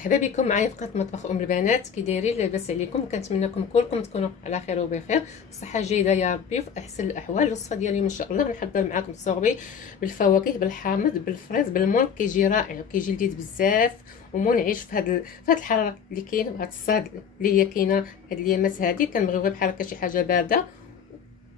مرحبا بكم معايا في قناه مطبخ ام البنات. كي دايرين؟ لاباس عليكم؟ كنتمنىكم كلكم تكونوا على خير وبخير، صحه جيده يا ربي وفي احسن الاحوال. الوصفه ديالي ان شاء الله غنحضر معكم الصوغبي بالفواكه، بالحامض، بالفريز، بالمون. كيجي رائع وكيجي لذيذ بزاف ومنعش في هاد الحراره اللي كاينه وهاد الصهد اللي هي كاينه هاد الايامات هادي. كنبغيو غير بحال هكا شي حاجه بارده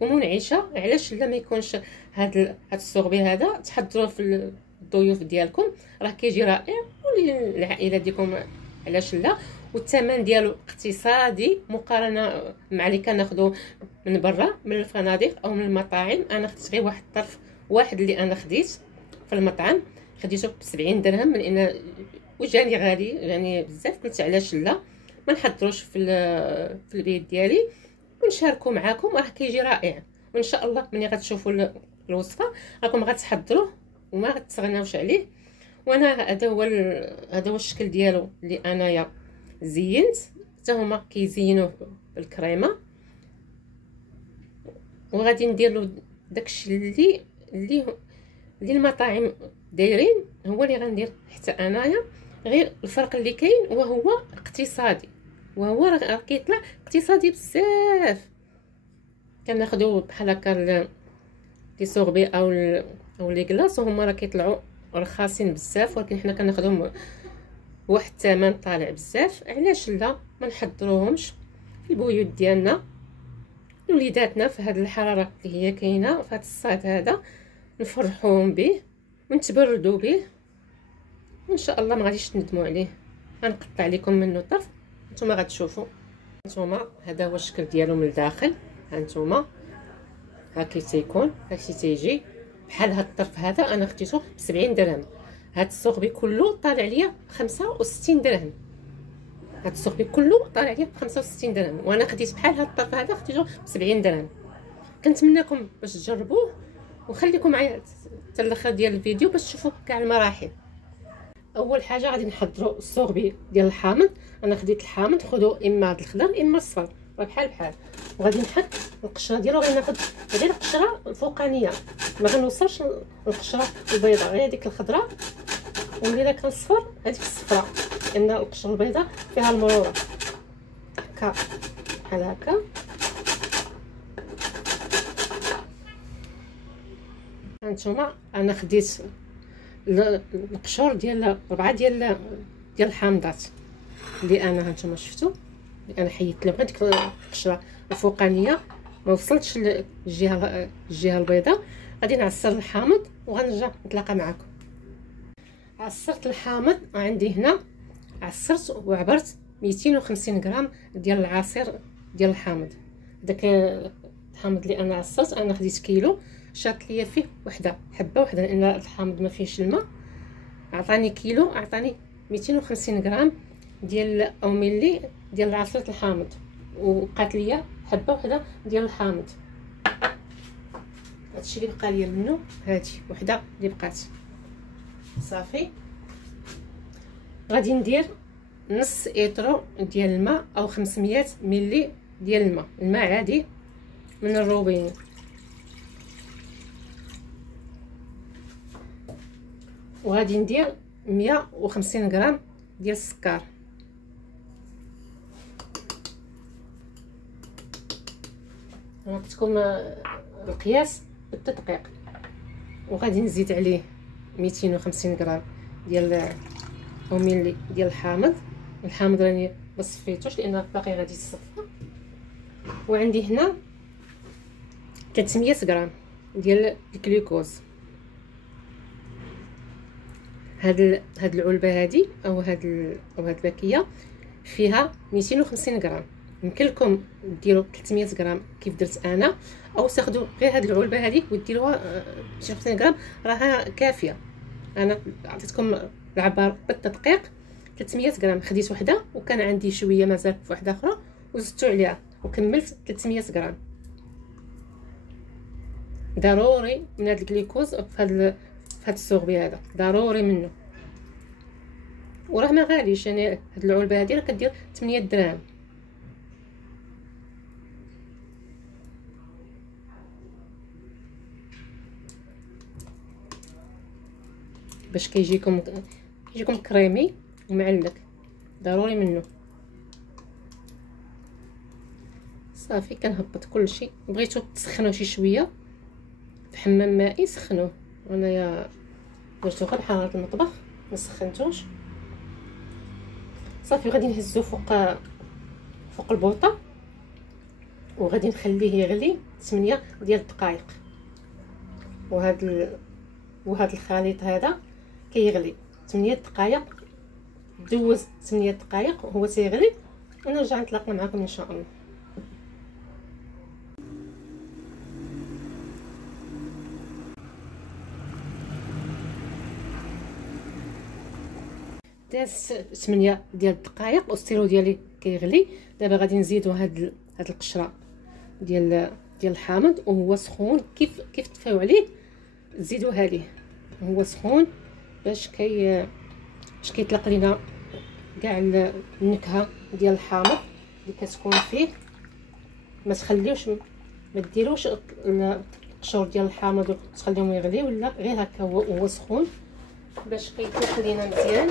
ومنعشه. علاش لا ما يكونش هاد الصوغبي هذا تحضروه في الضيوف ديالكم، راه كيجي رائع وللعائله ديالكم. علاش لا؟ والثمن ديالو اقتصادي مقارنه مع اللي كناخذو من برا من الفنادق او من المطاعم. انا خديت غير واحد الطرف واحد اللي انا خديت في المطعم، خديته ب70 درهم، من ان وجاني غالي يعني بزاف. قلت علاش لا ما نحضروش في البيت ديالي ونشاركو معاكم، راه كيجي رائع. وان شاء الله ملي غتشوفوا الوصفه راكم غتحضروه وما غتستغناوش عليه. وانا هذا هو الشكل ديالو اللي انايا زينت. حتى هما كيزينوه بالكريمه، وغادي ندير له داكشي اللي المطاعم دايرين هو اللي غندير حتى انايا. غير الفرق اللي كاين وهو اقتصادي، وهو راه كيطلع اقتصادي بزاف. كناخذوا بحال هكا لي سوربي او لي كلاص، وهما راه كيطلعوا رخاصين بزاف، ولكن حنا كناخذهم واحد الثمن طالع بزاف. علاش لا ما نحضروهمش في البيوت ديالنا وليداتنا في هذه الحراره اللي هي كاينه، في هذا الصهد هذا نفرحوهم به ونتبردوا به، وان شاء الله ما غاديش تندموا عليه. غنقطع لكم منه طرف نتوما غتشوفوا. نتوما هذا هو الشكل ديالو من الداخل، ها نتوما هاكي تيكون، هاكي تيجي بحال هاد الطرف هذا. انا خديته ب70 درهم. هاد الصوغبي كله طالع ليا 65 درهم. هاد الصوغبي كله طالع ليا 65 درهم، وانا خديت بحال هاد الطرف هذا خديته ب70 درهم. كنتمنىكم باش تجربوه وخليكم معايا حتى الاخر ديال الفيديو باش تشوفوا كاع المراحل. اول حاجه غادي نحضروا الصوغبي ديال الحامض. انا خديت الحامض، خذوا اما هاد الخضر اما الصفر، بحال وغادي نحط القشره ديالو. غناخذ غير القشره الفوقانيه، ما غنوصلش القشره البيضاء، غير هذيك الخضراء. وملي كان الصفر هذيك الصفراء، لان القشره البيضاء فيها المرونه. هكا بحال هكا. هانتوما انا خديت القشور ديال 4 ديال الحامضات اللي انا هانتوما شفتوا اللي انا حيدت لهم هذيك القشره الفوقانيه، ما وصلتش للجهه البيضاء. غادي نعصر الحامض وغنرجع نتلاقى معكم. عصرت الحامض، عندي هنا عصرت وعبرت 250 غرام ديال العصير ديال الحامض. داك الحامض اللي انا عصرت انا خديت كيلو، شاط ليا فيه حبه وحده لان الحامض ما فيهش الماء. عطاني كيلو، عطاني 250 غرام ديال او ملي ديال عصير الحامض، وبقات ليا حبه وحده ديال الحامض. هادشي اللي بقى ليا منه، هادي وحده اللي بقات صافي. غادي ندير نص ايطرو ديال الماء او 500 ملي ديال الماء عادي من الروبين. وغادي ندير 150 غرام ديال السكر. عطيتكم القياس بالتدقيق. وغادي نزيد عليه 250 غرام ديال او ملي ديال الحامض راني ما صفيتوش لان باقي غادي يتصفى. وعندي هنا 300 غرام ديال الجلوكوز. هاد العلبه هادي او هاد الباكيه فيها 250 غرام. يمكن لكم ديروا 300 غرام كيف درت انا، او تاخذوا غير هاد العلبه هذه وديروها 250 غرام راها كافيه. انا عطيتكم العبار بالتدقيق. 300 غرام خديت وحده، وكان عندي شويه مازال في وحده اخرى وزدت عليها وكملت 300 غرام. ضروري من هاد الجلوكوز في هاد الصوغبي هذا، ضروري منه. وراه ما غاليش، يعني هاد العلبه هذه راه كدير 8 دراهم. باش كيجيكم كريمي ومعلق. ضروري منه. صافي كنهبط كلشي. بغيتو تسخنوه شي شويه في حمام مائي سخنوه، انايا درتو غير حراره المطبخ ما سخنتوش. صافي غادي نهزو فوق البوطه وغادي نخليه يغلي 8 ديال الدقائق. وهذا الخليط هذا كيغلي 8 دقائق. دوز 8 دقائق وهو تيغلي، ونرجع نتلاقى معكم ان شاء الله. داز 8 ديال الدقائق والسيرو ديالي كيغلي. دابا غادي نزيدو هاد القشره ديال الحامض وهو سخون. كيف تفاو عليه زيدوها ليه وهو سخون باش كيطلق لينا كاع النكهه ديال الحامض اللي كتكون فيه. ما تخليوش ما ديروش القشور ديال الحامض وتخليهم يغليو، ولا غير هكا هو سخون باش كيطلق لينا مزيان.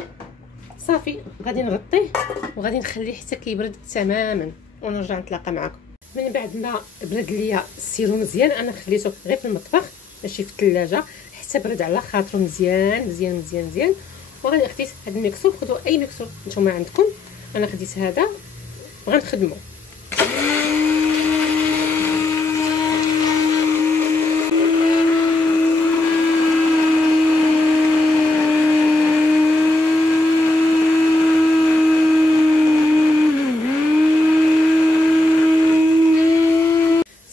صافي غادي نغطيه وغادي نخليه حتى كيبرد تماما ونرجع نتلاقى معكم. من بعد ما برد ليا السيرو مزيان، انا خليته غير في المطبخ ماشي في الثلاجه حتى برد على خاطرو مزيان مزيان مزيان مزيان. وغادي خديت هذا الميكسور. خذوا اي ميكسور نتوما عندكم، انا خديت هذا وغنخدمو.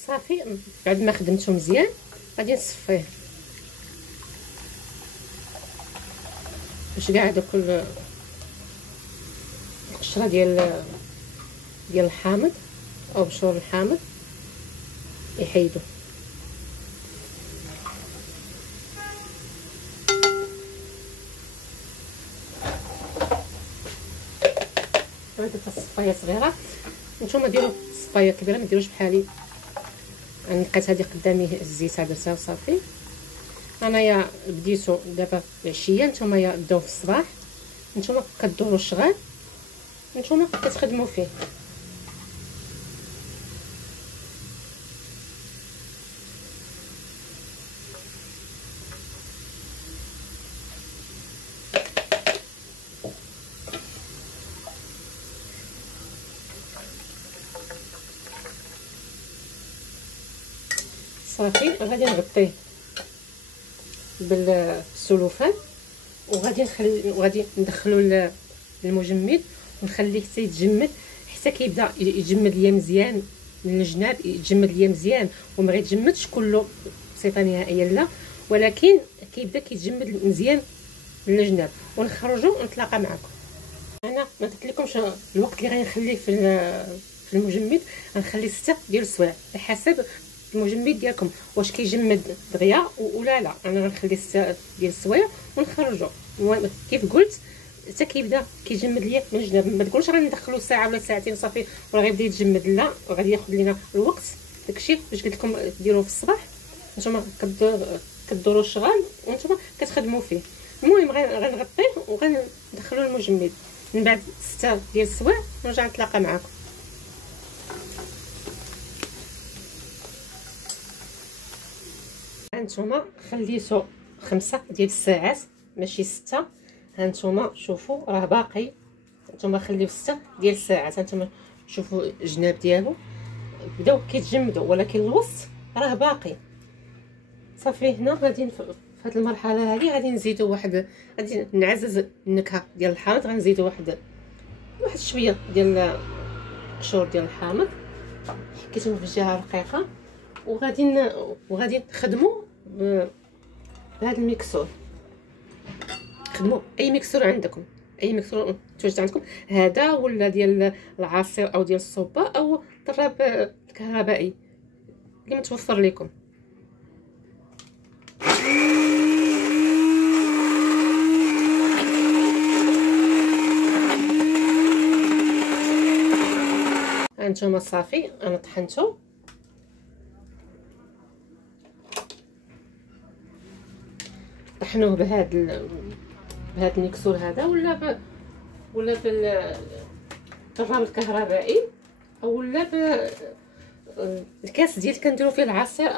صافي بعد ما خدمته مزيان غادي نصفيه باش كاع دوك القشره ديال الحامض او بشور الحامض يحيدوا. هذه الصفايه صغيره، نتوما ديروا صفايه كبيره ما ديروش بحالي. انا لقيت هذه قدامي الزيت درتها وصافي. انايا بديتو دابا العشيه، نتوما يا بداو في الصباح، نتوما كدوروا الشغال، نتوما كتخدموا فيه. صافي غادي نغطيه بالسلوفان وغادي ندخلو المجمد ونخليه حتى يتجمد، حتى كيبدا يجمد ليا مزيان من الجناب، يتجمد ليا مزيان وما غيتجمدش كله بصفه نهائيه لا، ولكن كيبدا كيتجمد مزيان من الجناب. ونخرجوا ونتلاقى معكم. انا ما قلت لكمش الوقت اللي غنخليه في المجمد، غنخليه 6 ديال السوايع على حسب المجمد ديالكم واش كيجمد دغيا ولا لا. انا غنخلي 6 ديال السوايع ونخرجوا. كيف قلت حتى كيبدا كيجمد ليا من الجناب. ما تقولش غندخلو ساعه ولا ساعتين صافي وراه غيبدا يتجمد، لا، غادي ياخذ لينا الوقت. داكشي باش قلت لكم ديروه في الصباح، نتوما كدوروا الشغال وانتوما كتخدموا فيه. المهم غنغطيه وغندخلو المجمد. من بعد 6 ديال السوايع نرجع نتلاقى معكم. هانتوما خليتو 5 ديال الساعات ماشي 6. هانتوما شوفوا راه باقي. هانتوما خليوه 6 ديال الساعات. هانتوما شوفوا الجناب ديالو بداو كيتجمدوا، ولكن الوسط راه باقي. صافي هنا غادي في هذه المرحله هذه غادي نزيدوا غادي نعزز النكهه ديال الحامض. غنزيدوا واحد شويه ديال قشور ديال الحامض، حكيتهم في الجهه رقيقه. وغادي نخدموا بهذا الميكسور. خدموا اي ميكسور عندكم، اي ميكسور توجد عندكم، هذا ولا ديال العصير او ديال الصوبه او الطراب الكهربائي اللي متوفر لكم. هانتوما صافي انا طحنته. طحنوه بهذا الميكسور هذا ولا ولا بالرام الكهربائي اولا الكاس ديال كنديروا فيه العصير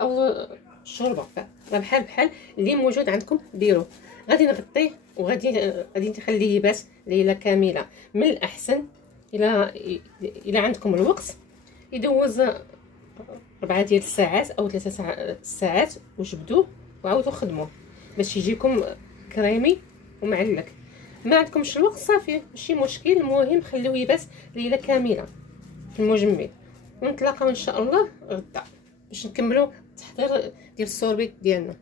او الشوربه، راه بحال اللي موجود عندكم ديروه. غادي نغطيه وغادي نخليه يبات ليله كامله. من الاحسن الى عندكم الوقت يدوز 4 ديال الساعات او 3 ساعات وجبدوه وعاودوا خدموه باش يجيكم كريمي ومعلك. ما عندكمش الوقت صافي ماشي مشكل، المهم خليوه يبات ليله كامله في المجمد. ونتلاقاو ان شاء الله غدا باش نكملوا التحضير ديال السوربي ديالنا.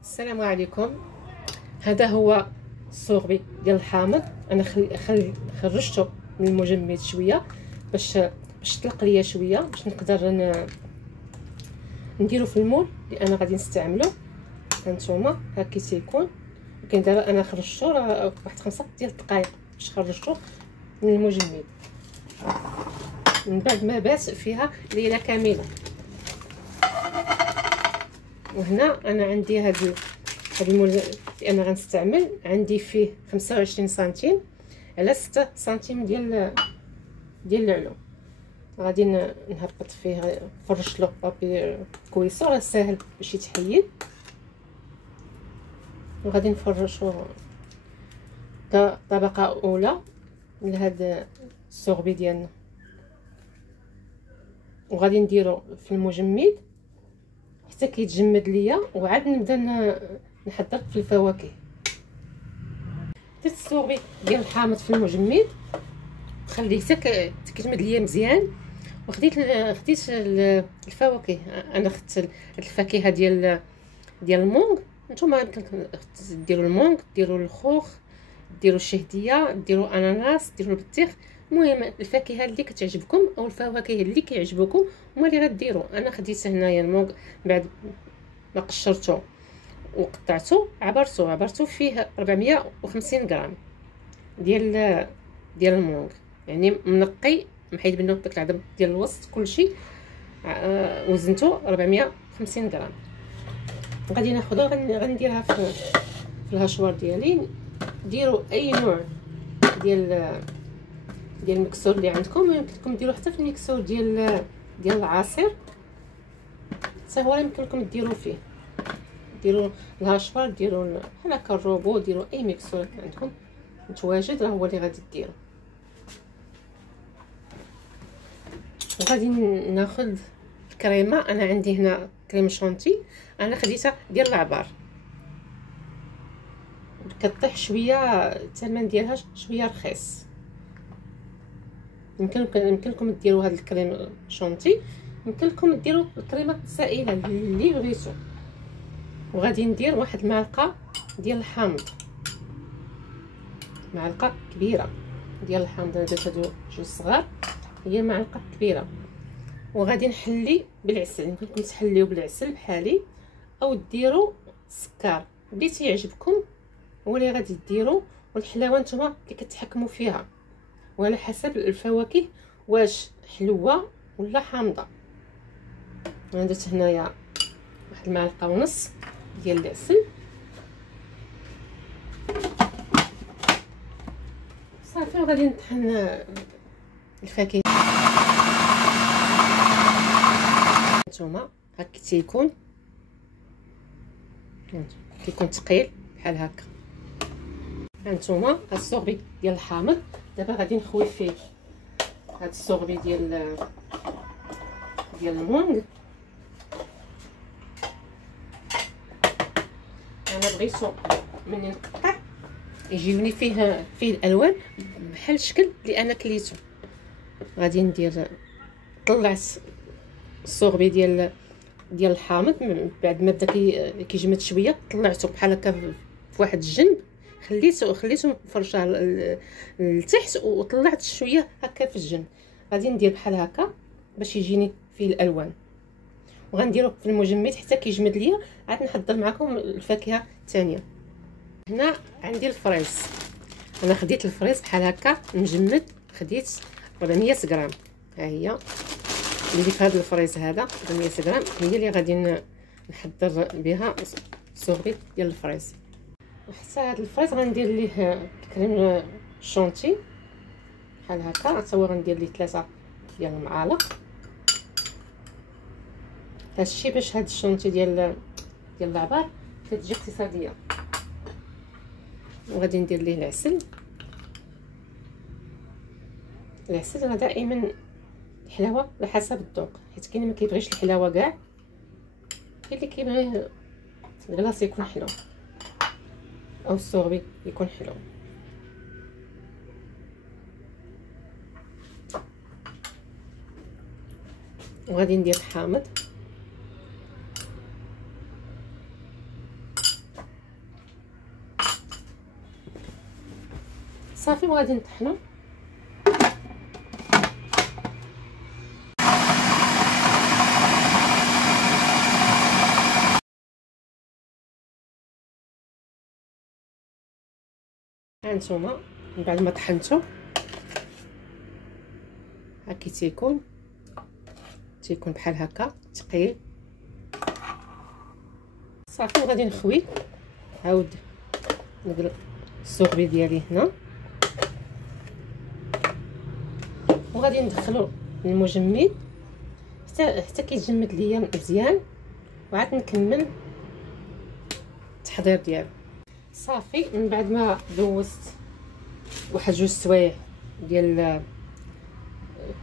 السلام عليكم. هذا هو السوربي ديال الحامض. انا خرجته من المجمد شويه باش طلق ليا شويه باش نقدر نديرو في المول اللي انا غادي نستعملو. هانتوما هكا تيكون. ولكن دابا انا خرجته راه واحد 5 ديال الدقائق باش خرجته من المجمد من بعد ما بات فيها ليله كامله. وهنا انا عندي هاد المول اللي انا غنستعمل، عندي فيه 25 سنتيم على 6 سنتيم ديال العلو. غادي نهبط فيه، فرش له بابي كويسو راه ساهل باش يتحيد، وغادي نفرشو طبقه اولى من هاد السوربي ديالنا، وغادي نديرو في المجمد حتى كيتجمد ليا، وعاد نبدا نحضر في الفواكه. درت السوربي ديال الحامض في المجمد، خليه حتى كيتجمد ليا مزيان، وخديت الفواكه. انا خدت الفاكهه ديال المونغ. نتوما يمكن ديروا المونغ، ديروا الخوخ، ديروا الشهديه، ديروا اناناس، ديروا البطيخ. المهم الفاكهه اللي كتعجبكم او الفواكه اللي كيعجبوكم هما اللي غديروا. انا خديت هنايا المونغ بعد ما قشرته وقطعته، عبرته فيه 450 غرام ديال المونغ، يعني منقي محيد منه داك العظم ديال الوسط كلشي. وزنته 450 غرام. غادي ناخذها غنديرها في الهاشوار ديالي. ديروا اي نوع ديال المكسور اللي عندكم، يمكنكم ديروا حتى في المكسور ديال العصير حتى هو يمكنكم ديروا فيه. ديروا الهاشوار، ديروا بحال هكا الروبو، ديروا اي مكسور عندكم متواجد راه هو اللي غادي ديروا. وغادي ناخذ الكريمه. انا عندي هنا كريم شونتي، انا خديتها ديال العبار، كطيح شويه الثمن ديالها شويه رخيص. يمكنكم ديروا هذا الكريم شونتي، يمكنكم ديروا الكريمه السائله اللي بغيتو. وغادي ندير واحد المعلقه ديال الحامض، معلقه كبيره ديال الحامض. انا درت هادو جوج صغار، هي معلقه كبيره. وغادي نحلي بالعسل، يمكنكم تحليو بالعسل بحالي او ديروا السكر اللي تيعجبكم هو اللي غادي ديروا. والحلاوه نتوما اللي كتحكموا فيها، وعلى حسب الفواكه واش حلوه ولا حامضه. انا درت هنايا واحد المعلقه ونص ديال العسل صافي. وغادي نطحن الفاكهه. نتوما هكا تيكون ثقيل بحال هكا. هانتوما السوربي ديال الحامض. دابا غادي نخوي فيه هاد السوربي ديال المونغ. انا بغيتو مني نقطع يجيوني فيه الالوان بحال الشكل اللي انا كليته. غادي ندير طلعت السوربي ديال الحامض بعد ما بدا كيجمد شويه، طلعته بحال هكا في واحد الجنب، خليته مفرشه لتحت، وطلعت شويه هكا في الجنب. غادي ندير بحال هكا باش يجيني فيه الالوان، وغنديرو في المجمد حتى كيجمد ليا. عاد نحضر معكم الفاكهه الثانيه. هنا عندي الفريز. انا خديت الفريز بحال هكا مجمد، خديت 400 غرام. ها هي اللي في هذا الفريز هذا 400 غرام، هي اللي غادي نحضر بها السوربي ديال الفريز. وحتى هاد الفريز غندير ليه كريم شونتي بحال هكا، حتى هو غندير ليه 3 ديال المعالق. هادشي باش هاد الشونتي ديال العبار كتجي اقتصاديه. وغادي ندير ليه العسل. العسل راه دائما الحلاوه على حسب الذوق، حيت كاين اللي ما كيبغيش الحلاوه كاع، كاين اللي كيبغي الكلاص يكون حلو او السوربي يكون حلو. وغادي ندير حامض. صافي وغادي نطحنو. هانتوما من بعد ما طحنتو هاكي تيكون بحال هكا ثقيل. صافي وغادي نخوي عاود ندير السوربي ديالي هنا، وغادي ندخلو المجمد حتى كيتجمد ليا مزيان، وعاد نكمل التحضير ديالو. صافي من بعد ما دوزت واحد 2 سوايع ديال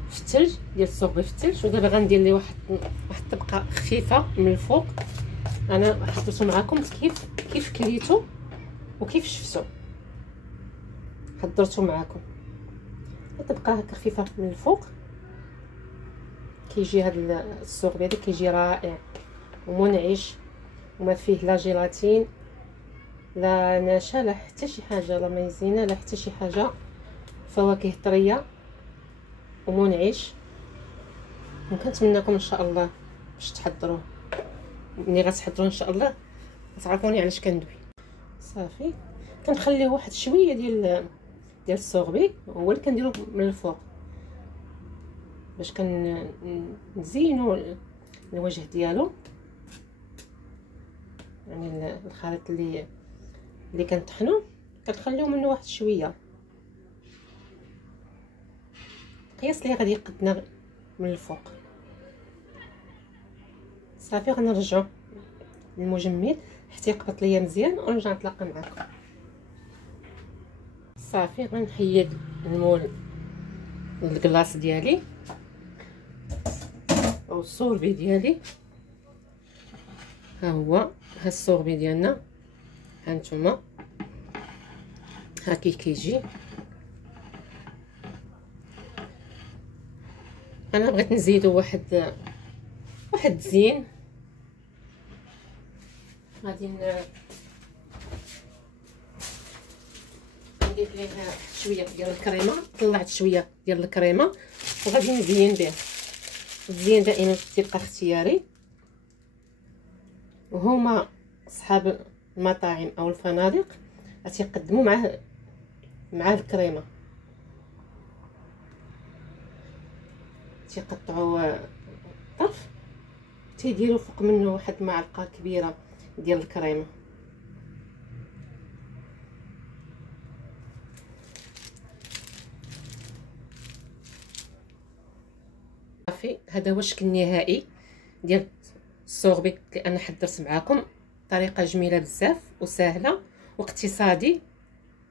في الثلج ديال السوربي في الثلج، ودابا غندير ليه واحد الطبقه خفيفه من الفوق. انا حطيتو معكم كيف كليتو وكيف شفتو، حضرتو معكم طبقه هكا خفيفه من الفوق. كيجي هذا السوربي هذا كيجي رائع ومنعش، وما فيه لا جيلاتين لا نشا لا حتى شي حاجه، لا مايزينا لا حتى شي حاجه، فواكه طريه ومنعش. وكنتمنىكم ان شاء الله باش تحضروه. ملي غتحضروا ان شاء الله تعرفوني علاش كندوي. صافي كنخليه واحد شويه ديال السوربي هو اللي كنديرو من الفوق باش كنزينوا الوجه ديالو، يعني الخليط اللي كنطحنو كنخليو منه واحد شويه قياس اللي غادي يقدنا من الفوق. صافي غنرجعو للمجمد حتى يقبط ليا مزيان ونرجع نتلاقى معكم. صافي غنحيد المول الكلاص ديالي او السوربي ديالي. ها السوربي ديالنا هانتوما هاكي كيجي. انا بغيت نزيدو واحد زين. غادي ندير ليه شويه ديال الكريمه. طلعت شويه ديال الكريمه وغادي نزين به. الزين دائما تيبقى اختياري، وهما صحاب المطاعم او الفنادق غتيقدموا مع الكريمه، تيقطعوا الطرف تيديروا فوق منه واحد معلقه كبيره ديال الكريمه. صافي هذا هو الشكل النهائي ديال السوربي اللي انا حضرت معكم. طريقه جميله بزاف وسهله واقتصادي،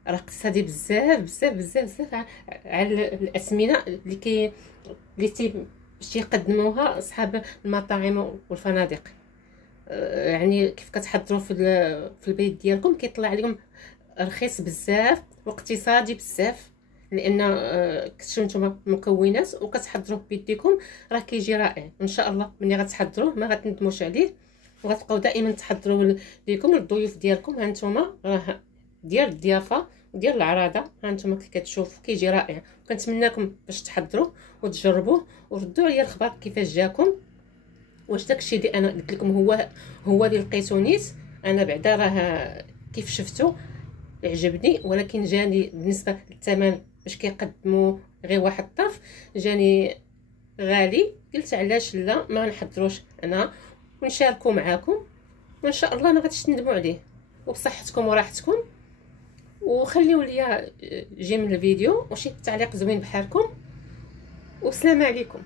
راه اقتصادي بزاف على الاسمنه اللي تيقدموها اصحاب المطاعم والفنادق. يعني كيف كتحضروا في البيت ديالكم كيطلع لكم رخيص بزاف واقتصادي بزاف، لان كتشريو نتوما مكونات وكتحضروه بيديكم راه كيجي رائع. ان شاء الله ملي غتحضروه ما غتندموش عليه، وغتبقاو دائما تحضروه ليكم الضيوف ديالكم. ها نتوما راه ديال الضيافه وديال العراضه، ها نتوما كي كتشوفوا كيجي رائع. كنتمنىكم باش تحضروه وتجربوه وردوا عليا الخبر كيفاش جاكم، واش داكشي اللي انا قلت لكم هو اللي لقيتو نيت. انا بعدا راه كيف شفتو عجبني، ولكن جاني بالنسبه للثمن باش كيقدموا غير واحد الطرف جاني غالي. قلت علاش لا ما نحضروش انا ونشاركو معاكم، وان شاء الله ما غاديش تندموا عليه. وبصحتكم وراحتكم. وخليوا لي جيم الفيديو وشي تعليق زوين بحالكم، والسلام عليكم.